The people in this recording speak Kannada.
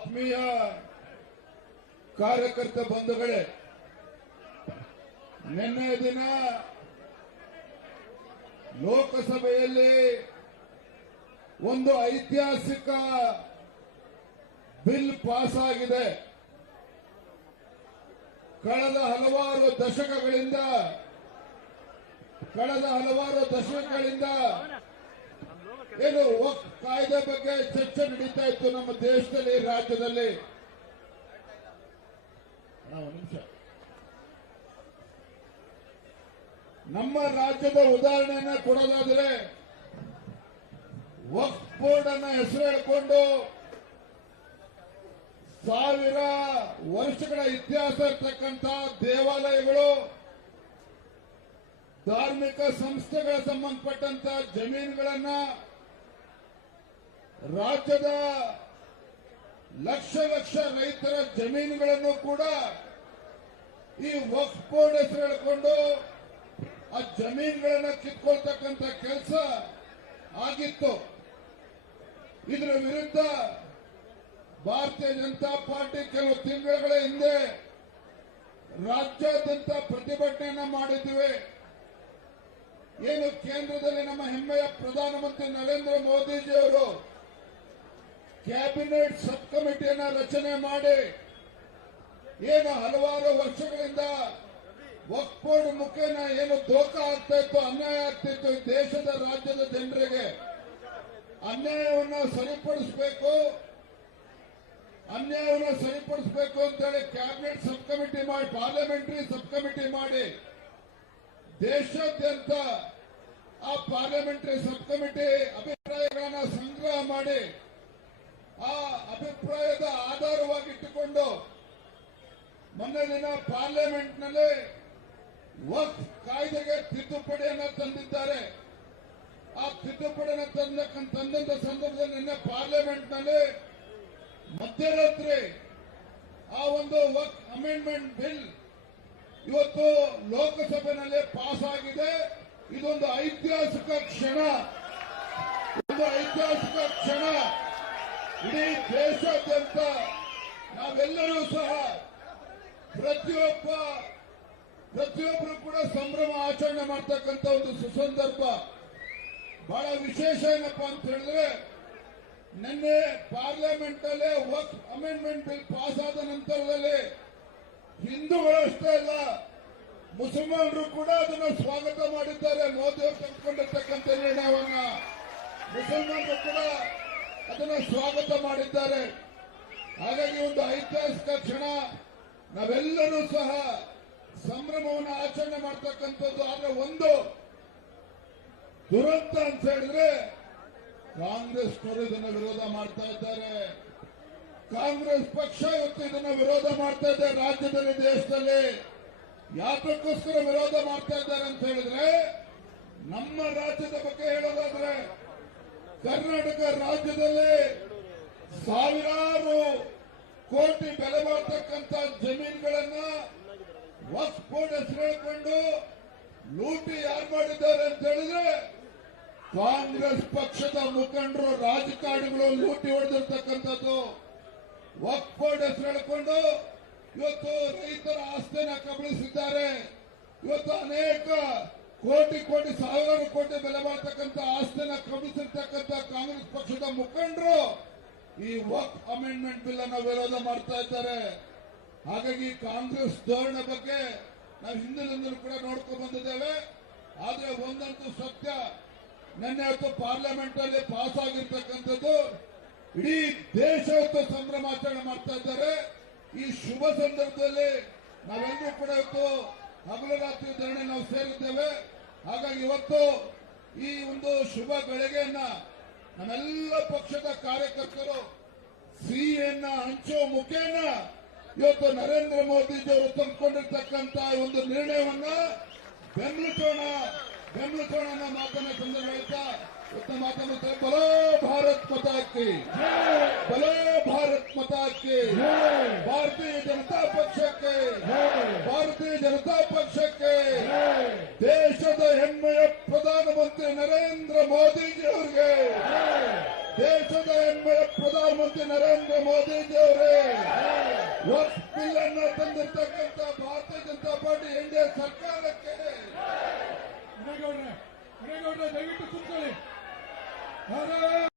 ಆತ್ಮೀಯ ಕಾರ್ಯಕರ್ತ ಬಂಧುಗಳೇ, ನಿನ್ನೆ ದಿನ ಲೋಕಸಭೆಯಲ್ಲಿ ಒಂದು ಐತಿಹಾಸಿಕ ಬಿಲ್ ಪಾಸ್ ಆಗಿದೆ. ಕಳೆದ ಹಲವಾರು ದಶಕಗಳಿಂದ, ಕಳೆದ ಹಲವಾರು ದಶಕಗಳಿಂದ ಏನು ವಕ್ ಕಾಯ್ದೆ ಬಗ್ಗೆ ಚರ್ಚೆ ನಡೀತಾ ಇತ್ತು ನಮ್ಮ ದೇಶದಲ್ಲಿ, ರಾಜ್ಯದಲ್ಲಿ. ನಿಮಿಷ. ನಮ್ಮ ರಾಜ್ಯದ ಉದಾಹರಣೆಯನ್ನ ಕೊಡೋದಾದ್ರೆ ವಕ್ಫ್ ಬೋರ್ಡ್ ಅನ್ನ ಹೆಸರು ಹೇಳ್ಕೊಂಡು ಸಾವಿರ ವರ್ಷಗಳ ಇತಿಹಾಸ ಇರ್ತಕ್ಕಂಥ ದೇವಾಲಯಗಳು, ಧಾರ್ಮಿಕ ಸಂಸ್ಥೆಗಳ ಸಂಬಂಧಪಟ್ಟಂತ ಜಮೀನುಗಳನ್ನ ರಾಜ್ಯದ ಲಕ್ಷ ಲಕ್ಷ ರೈತರ ಜಮೀನುಗಳನ್ನು ಕೂಡ ಈ ವಕ್ಫ್ ಬೋರ್ಡ್ ಹೆಸರು ಹೇಳ್ಕೊಂಡು ಆ ಜಮೀನುಗಳನ್ನ ಕಿತ್ಕೊಳ್ತಕ್ಕಂಥ ಕೆಲಸ ಆಗಿತ್ತು. ಇದರ ವಿರುದ್ಧ ಭಾರತೀಯ ಜನತಾ ಪಾರ್ಟಿ ಕೆಲವು ತಿಂಗಳ ಹಿಂದೆ ರಾಜ್ಯಾದ್ಯಂತ ಪ್ರತಿಭಟನೆಯನ್ನ ಮಾಡಿದ್ದೇವೆ ಏನು ಕೇಂದ್ರದಲ್ಲಿ ನಮ್ಮ ಹೆಮ್ಮೆಯ ಪ್ರಧಾನಮಂತ್ರಿ ನರೇಂದ್ರ ಮೋದಿಜಿಯವರು ಕ್ಯಾಬಿನೆಟ್ ಸಬ್ ಕಮಿಟಿಯನ್ನ ರಚನೆ ಮಾಡಿ, ಏನು ಹಲವಾರು ವರ್ಷಗಳಿಂದ ವಕ್ಫ್ ಬೋರ್ಡ್ ಮುಖೇನ ಏನು ದೋಖ ಆಗ್ತಾ ಇತ್ತು, ಅನ್ಯಾಯ ಆಗ್ತಿತ್ತು ಈ ದೇಶದ ರಾಜ್ಯದ ಜನರಿಗೆ. ಅನ್ಯಾಯವನ್ನು ಸರಿಪಡಿಸಬೇಕು ಅನ್ಯಾಯವನ್ನು ಸರಿಪಡಿಸಬೇಕು ಅಂತೇಳಿ ಕ್ಯಾಬಿನೆಟ್ ಸಬ್ ಕಮಿಟಿ ಮಾಡಿ ಪಾರ್ಲಿಮೆಂಟರಿ ಸಬ್ ಕಮಿಟಿ ಮಾಡಿ, ದೇಶಾದ್ಯಂತ ಆ ಪಾರ್ಲಿಮೆಂಟರಿ ಸಬ್ ಕಮಿಟಿ ಅಭಿಪ್ರಾಯಗಳನ್ನ ಸಂಗ್ರಹ ಮಾಡಿ ಆ ಅಭಿಪ್ರಾಯದ ಆಧಾರವಾಗಿಟ್ಟುಕೊಂಡು ಮೊನ್ನೆ ದಿನ ಪಾರ್ಲಿಮೆಂಟ್ನಲ್ಲಿ ವಕ್ಫ್ ಕಾಯ್ದೆಗೆ ತಿದ್ದುಪಡಿಯನ್ನ ತಂದಿದ್ದಾರೆ. ಆ ತಿದ್ದುಪಡಿಯನ್ನು ತಂದ ತಂದಂತ ಸಂದರ್ಭದಲ್ಲಿ ನಿನ್ನೆ ಪಾರ್ಲಿಮೆಂಟ್ನಲ್ಲಿ ಮಧ್ಯರಾತ್ರಿ ಆ ಒಂದು ವಕ್ ಅಮೆಂಡ್ಮೆಂಟ್ ಬಿಲ್ ಇವತ್ತು ಲೋಕಸಭೆಯಲ್ಲಿ ಪಾಸ್ ಆಗಿದೆ ಇದೊಂದು ಐತಿಹಾಸಿಕ ಕ್ಷಣ. ಒಂದು ಐತಿಹಾಸಿಕ ಕ್ಷಣ. ಇಡೀ ದೇಶಾದ್ಯಂತ ನಾವೆಲ್ಲರೂ ಸಹ ಪ್ರತಿಯೊಬ್ಬ, ಪ್ರತಿಯೊಬ್ಬರು ಕೂಡ ಸಂಭ್ರಮ ಆಚರಣೆ ಮಾಡ್ತಕ್ಕಂಥ ಒಂದು ಸುಸಂದರ್ಭ. ಬಹಳ ವಿಶೇಷ ಏನಪ್ಪ ಅಂತ ಹೇಳಿದ್ರೆ, ನಿನ್ನೆ ಪಾರ್ಲಿಮೆಂಟ್ ಅಲ್ಲೇ ವಕ್ಫ್ ಅಮೆಂಡ್ಮೆಂಟ್ ಬಿಲ್ ಪಾಸ್ ಆದ ನಂತರದಲ್ಲಿ ಹಿಂದೂಗಳು ಅಷ್ಟೇ ಅಲ್ಲ, ಮುಸಲ್ಮಾನರು ಕೂಡ ಅದನ್ನು ಸ್ವಾಗತ ಮಾಡಿದ್ದಾರೆ ಮೋದಿ ಅವರು ತೆಗೆದುಕೊಂಡಿರ್ತಕ್ಕಂಥ ನಿರ್ಣಯವನ್ನ. ಮುಸಲ್ಮಾನರು ಕೂಡ ಅದನ್ನು ಸ್ವಾಗತ ಮಾಡಿದ್ದಾರೆ. ಹಾಗಾಗಿ ಒಂದು ಐತಿಹಾಸಿಕ ಕ್ಷಣ, ನಾವೆಲ್ಲರೂ ಸಹ ಸಂಭ್ರಮವನ್ನು ಆಚರಣೆ ಮಾಡ್ತಕ್ಕಂಥದ್ದು. ಆದ್ರೆ ಒಂದು ದುರಂತ ಅಂತ ಹೇಳಿದ್ರೆ ಕಾಂಗ್ರೆಸ್ನವರು ಇದನ್ನ ವಿರೋಧ ಮಾಡ್ತಾ ಇದ್ದಾರೆ. ಕಾಂಗ್ರೆಸ್ ಪಕ್ಷ ಇವತ್ತು ಇದನ್ನ ವಿರೋಧ ಮಾಡ್ತಾ ಇದೆ ರಾಜ್ಯದಲ್ಲಿ, ದೇಶದಲ್ಲಿ. ಯಾತಕ್ಕೋಸ್ಕರ ವಿರೋಧ ಮಾಡ್ತಾ ಇದ್ದಾರೆ ಅಂತ ಹೇಳಿದ್ರೆ ನಮ್ಮ ರಾಜ್ಯದ ಬಗ್ಗೆ ಹೇಳೋದಾದ್ರೆ ಕರ್ನಾಟಕ ರಾಜ್ಯದಲ್ಲಿ ಸಾವಿರಾರು ಕೋಟಿ ಬೆಲೆ ಮಾಡತಕ್ಕಂತ ಜಮೀನುಗಳನ್ನ ಹೊಸ್ಫೋಟ್ ಹೆಸರು ಹೇಳ್ಕೊಂಡು ಲೂಟಿ ಯಾರು ಮಾಡಿದ್ದಾರೆ ಅಂತ ಹೇಳಿದ್ರೆ ಕಾಂಗ್ರೆಸ್ ಪಕ್ಷದ ಮುಖಂಡರು ರಾಜಕಾರಣಿಗಳು ಲೂಟಿ ಹೊಡೆದಿರ್ತಕ್ಕಂಥದ್ದು ವಕ್ಫ್ ಬೋರ್ಡ್ ಹೆಸರು ಹೇಳ್ಕೊಂಡು ಇವತ್ತು ರೈತರ ಆಸ್ತಿನ ಕಬಳಿಸಿದ್ದಾರೆ. ಇವತ್ತು ಅನೇಕ ಕೋಟಿ ಕೋಟಿ ಸಾವಿರಾರು ಕೋಟಿ ಬೆಲೆ ಮಾಡತಕ್ಕಂಥ ಆಸ್ತಿನ ಕಾಂಗ್ರೆಸ್ ಪಕ್ಷದ ಮುಖಂಡರು. ಈ ವಕ್ ಅಮೆಂಡ್ಮೆಂಟ್ ಬಿಲ್ ಅನ್ನು ವಿರೋಧ ಮಾಡ್ತಾ ಇದ್ದಾರೆ. ಹಾಗಾಗಿ ಕಾಂಗ್ರೆಸ್ ಧೋರಣೆ ಬಗ್ಗೆ ನಾವು ಹಿಂದಿನಿಂದಲೂ ಕೂಡ ನೋಡ್ಕೊಂಡು ಬಂದಿದ್ದೇವೆ. ಆದ್ರೆ ಒಂದಂತೂ ಸತ್ಯ. ನಿನ್ನೆ ಹೊತ್ತು ಪಾರ್ಲಿಮೆಂಟ್ ಅಲ್ಲಿ ಪಾಸ್ ಆಗಿರ್ತಕ್ಕಂಥದ್ದು. ಇಡೀ ದೇಶ ಹೊತ್ತು ಸಂಭ್ರಮಾಚರಣೆ ಮಾಡ್ತಾ ಇದ್ದಾರೆ. ಈ ಶುಭ ಸಂದರ್ಭದಲ್ಲಿ ನಾವೆಲ್ಲರೂ ಕೂಡ ಇವತ್ತು ಹಗಲು ರಾತ್ರಿ ಧರಣಿ ನಾವು ಸೇರಿದ್ದೇವೆ. ಹಾಗಾಗಿ ಇವತ್ತು ಈ ಒಂದು ಶುಭ ಗಳಿಗೆಯನ್ನ ನಮ್ಮೆಲ್ಲ ಪಕ್ಷದ ಕಾರ್ಯಕರ್ತರು ಸಿಹಿಯನ್ನ ಹಂಚೋ ಮುಖೇನ ಇವತ್ತು ನರೇಂದ್ರ ಮೋದಿಜಿ ಅವರು ತಂದುಕೊಂಡಿರ್ತಕ್ಕಂತ ಒಂದು ನಿರ್ಣಯವನ್ನ ಬೆಂಬಲಿಸೋಣ ಬೆಂಬಲಿಸೋಣ ಅನ್ನೋ ಮಾತನ್ನ ಸಂದರ್ಭ ಹೇಳ್ತಾ ಇವತ್ತು ಮಾತನ್ನು ಬಲೋ ಭಾರತ್ ಮತಾಕ್ಕೆ ಬಲೋ ಭಾರತ್ ಮತಾಕ್ಕೆ ಭಾರತೀಯ ಜನತಾ ಪಕ್ಷಕ್ಕೆ ಭಾರತೀಯ ಜನತಾ ಪಕ್ಷಕ್ಕೆ ದೇಶದ ಹೆಮ್ಮೆಯ ಪ್ರಧಾನಮಂತ್ರಿ ನರೇಂದ್ರ ಮೋದಿಜಿ ಅವರಿಗೆ ದೇಶದ ಹೆಮ್ಮೆಯ ಪ್ರಧಾನಮಂತ್ರಿ ನರೇಂದ್ರ ಮೋದಿಜಿ ಮೋದಿ ಅವರೇ ಒಪ್ಪಿಗೆಯನ್ನು ಬಿಲ್ ತಂದಿರ್ತಕ್ಕಂಥ ಭಾರತೀಯ ಜನತಾ ಪಾರ್ಟಿ ಎನ್ಡಿಎ ಸರ್ಕಾರಕ್ಕೆ. ದಯವಿಟ್ಟು ಕೂತ್ಕೊಳ್ಳಿ.